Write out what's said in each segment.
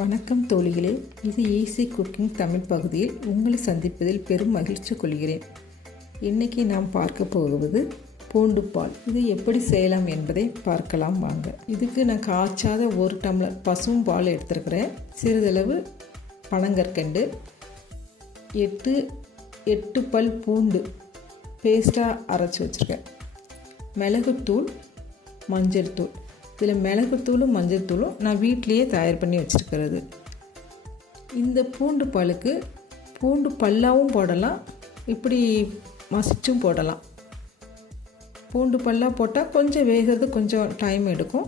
வணக்கம் தோழிகளே, இது ஈஸி குக்கிங் தமிழ் பகுதியில் உங்களை சந்திப்பதில் பெரும் மகிழ்ச்சி கொள்கிறேன். இன்றைக்கி நாம் பார்க்க போவது பூண்டு பால். இது எப்படி செய்யலாம் என்பதை பார்க்கலாம் வாங்க. இதுக்கு நான் காய்ச்சாத 1 டம்ளர் பசும் பால் எடுத்துருக்கிறேன். சிறிதளவு பனங்கற்கண்டு, 8 பல் பூண்டு பேஸ்ட்டாக அரைச்சி வச்சுருக்கேன். மிளகுத்தூள், மஞ்சள் தூள். இதில் மிளகுத்தூளும் மஞ்சள் தூளும் நான் வீட்டிலையே தயார் பண்ணி வச்சுருக்கிறது. இந்த பூண்டு பாலுக்கு பூண்டு பல்லாவும் போடலாம், இப்படி மசிச்சும் போடலாம். பூண்டு பல்லாக போட்டால் கொஞ்சம் வேகிறது கொஞ்சம் டைம் எடுக்கும்.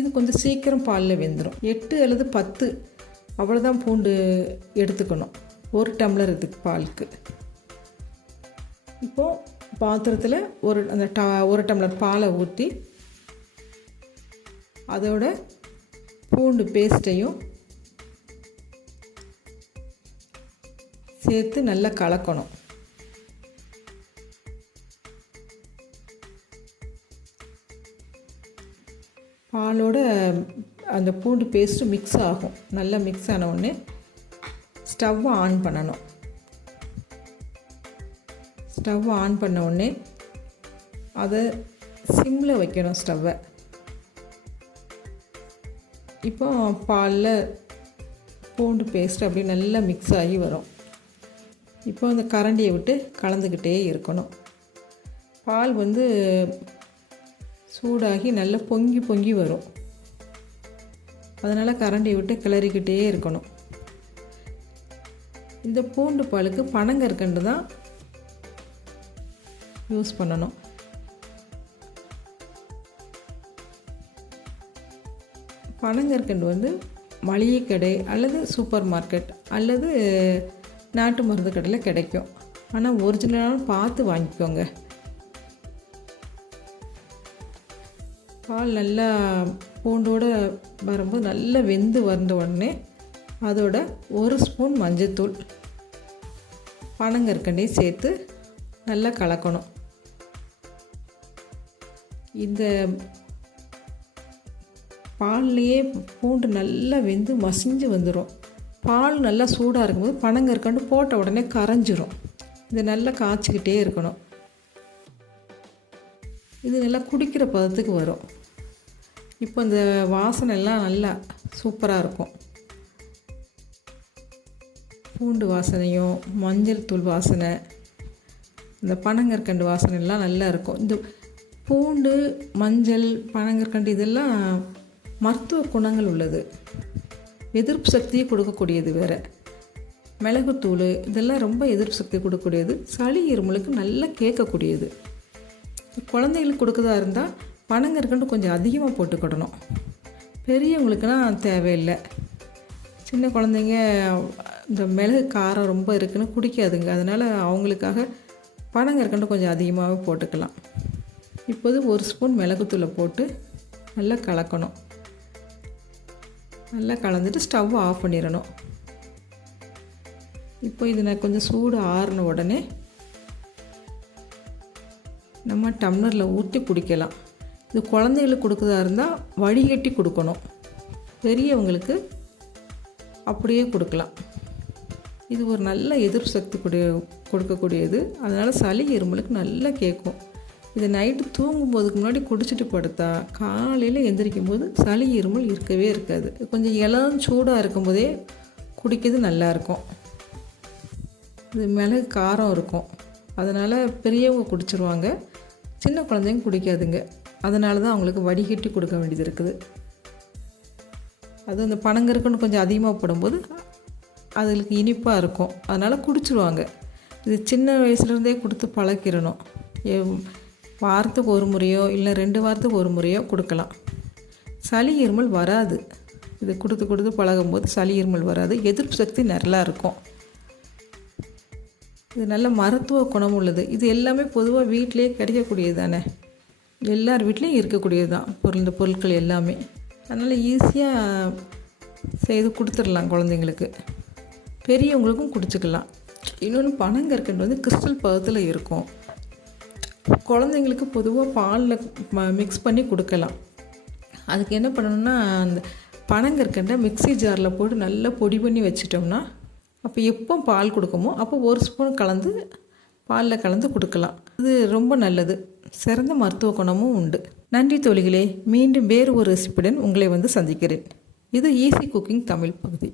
இது கொஞ்சம் சீக்கிரம் பாலில் வெந்துடும். 8 அல்லது 10 அவ்வளோதான் பூண்டு எடுத்துக்கணும் 1 டம்ளர் இதுக்கு பாலுக்கு. இப்போது பாத்திரத்தில் ஒரு டம்ளர் பாலை ஊற்றி அதோட பூண்டு பேஸ்ட்டையும் சேர்த்து நல்லா கலக்கணும். பாலோட அந்த பூண்டு பேஸ்ட்டு மிக்ஸ் ஆகும். நல்லா மிக்ஸ் ஆன உடனே ஸ்டவ்வை ஆன் பண்ணணும். ஸ்டவ்வை ஆன் பண்ண உடனே அதை சிம்மில் வைக்கணும் ஸ்டவ்வை. இப்போ பாலில் பூண்டு பேஸ்ட் அப்படி நல்லா மிக்ஸ் ஆகி வரும். இப்போ அந்த கரண்டியை விட்டு கலந்துக்கிட்டே இருக்கணும். பால் சூடாகி நல்லா பொங்கி வரும். அதனால் கரண்டியை விட்டு கிளறிக்கிட்டே இருக்கணும். இந்த பூண்டு பாலுக்கு பனங்கற்கண்டு தான் யூஸ் பண்ணணும். பனங்கற்கண்டு மளிகை கடை அல்லது சூப்பர் மார்க்கெட் அல்லது நாட்டு மருந்து கடையில் கிடைக்கும். ஆனால் ஒரிஜினலாக பார்த்து வாங்கிக்கோங்க. பால் நல்லா பூண்டோடு வரும்போது நல்லா வெந்து வந்த உடனே அதோட 1 ஸ்பூன் மஞ்சத்தூள் பனங்கற்கண்டையும் சேர்த்து நல்லா கலக்கணும். இந்த பால்லையே பூண்டு நல்லா வெந்து மசிஞ்சு வந்துடும். பால் நல்லா சூடாக இருக்கும்போது பனங்கற்கண்டு போட்ட உடனே கரைஞ்சிரும். இதை நல்லா காய்ச்சிக்கிட்டே இருக்கணும். இது நல்லா குடிக்கிற பதத்துக்கு வரும். இப்போ இந்த வாசனை எல்லாம் நல்லா சூப்பராக இருக்கும். பூண்டு வாசனையும் மஞ்சள் தூள் வாசனை, இந்த பனங்கற்கண்டு வாசனை எல்லாம் நல்லா இருக்கும். இந்த பூண்டு, மஞ்சள், பனங்கற்கண்டு இதெல்லாம் மருத்துவ குணங்கள் உள்ளது. எதிர்ப்பு சக்தியை கொடுக்கக்கூடியது வேறு. மிளகுத்தூள் இதெல்லாம் ரொம்ப எதிர்ப்பு சக்தி கொடுக்கக்கூடியது. சளி இருமலுக்கு நல்லா கேட்கக்கூடியது. குழந்தைகளுக்கு கொடுக்கறதா இருந்தால் பனங்கற்கண்டு கொஞ்சம் அதிகமாக போட்டுக்கிடணும். பெரியவங்களுக்குலாம் தேவையில்லை. சின்ன குழந்தைங்க இந்த மிளகு காரம் ரொம்ப இருக்குன்னு குடிக்காதுங்க. அதனால் அவங்களுக்காக பனங்கற்கண்டு கொஞ்சம் அதிகமாகவே போட்டுக்கலாம். இப்போது 1 ஸ்பூன் மிளகுத்தூளை போட்டு நல்லா கலக்கணும். நல்லா கலந்துட்டு ஸ்டவ் ஆஃப் பண்ணிடணும். இப்போ இது நான் கொஞ்சம் சூடு ஆறின உடனே நம்ம டம்ளரில் ஊற்றி குடிக்கலாம். இது குழந்தைகளுக்கு கொடுக்குறதா இருந்தால் வடிகட்டி கொடுக்கணும். பெரியவங்களுக்கு அப்படியே கொடுக்கலாம். இது ஒரு நல்ல எதிர்ப்பு சக்தி கொடுக்கக்கூடியது. அதனால் சளி இருமலுக்கு நல்லா கேட்கும். இதை நைட்டு தூங்கும்போதுக்கு முன்னாடி குடிச்சிட்டு படுத்தா காலையில் எந்திரிக்கும் போது சளி இருமல் இருக்கவே இருக்காது. கொஞ்சம் இளம் சூடாக இருக்கும்போதே குடிக்கிறது நல்லாயிருக்கும். இது மிளகு காரம் இருக்கும். அதனால் பெரியவங்க குடிச்சிருவாங்க, சின்ன குழந்தைங்க குடிக்காதுங்க. அதனால தான் அவங்களுக்கு வடிகட்டி கொடுக்க வேண்டியது இருக்குது. அதுவும் இந்த பனங்கற்கண்டு கொஞ்சம் அதிகமாக போடும்போது அதுகளுக்கு இனிப்பாக இருக்கும். அதனால் குடிச்சிருவாங்க. இது சின்ன வயசுலேருந்தே கொடுத்து பழக்கிடணும். வாரத்துக்கு 1 முறையோ இல்லை 2 வாரத்துக்கு 1 முறையோ கொடுக்கலாம். சளி இருமல் வராது. இது கொடுத்து பழகும்போது சளி இருமல் வராது. எதிர்ப்பு சக்தி நல்லா இருக்கும். இது நல்ல மருத்துவ குணம் உள்ளது. இது எல்லாமே பொதுவாக வீட்டிலேயே கிடைக்கக்கூடியது தானே. எல்லார் வீட்லேயும் இருக்கக்கூடியது தான் இந்த பொருட்கள் எல்லாமே. அதனால் ஈஸியாக செய்து கொடுத்துடலாம் குழந்தைங்களுக்கு. பெரியவங்களுக்கும் குடிச்சிக்கலாம். இன்னொன்று பனங்கற்கண்டு கிறிஸ்டல் பதத்தில் இருக்கும். குழந்தைங்களுக்கு பொதுவாக பாலில் மிக்ஸ் பண்ணி கொடுக்கலாம். அதுக்கு என்ன பண்ணணும்னா, அந்த பனங்கற்கண்டை மிக்ஸி ஜாரில் போட்டு நல்லா பொடி பண்ணி வச்சிட்டோம்னா அப்போ எப்போ பால் கொடுக்குமோ அப்போ ஒரு ஸ்பூன் கலந்து பாலில் கலந்து கொடுக்கலாம். இது ரொம்ப நல்லது, சிறந்த மருத்துவ குணமும் உண்டு. நன்றி தோழிகளே, மீண்டும் வேறு ஒரு ரெசிபியுடன் உங்களை வந்து சந்திக்கிறேன். இது ஈஸி குக்கிங் தமிழ் பகுதி.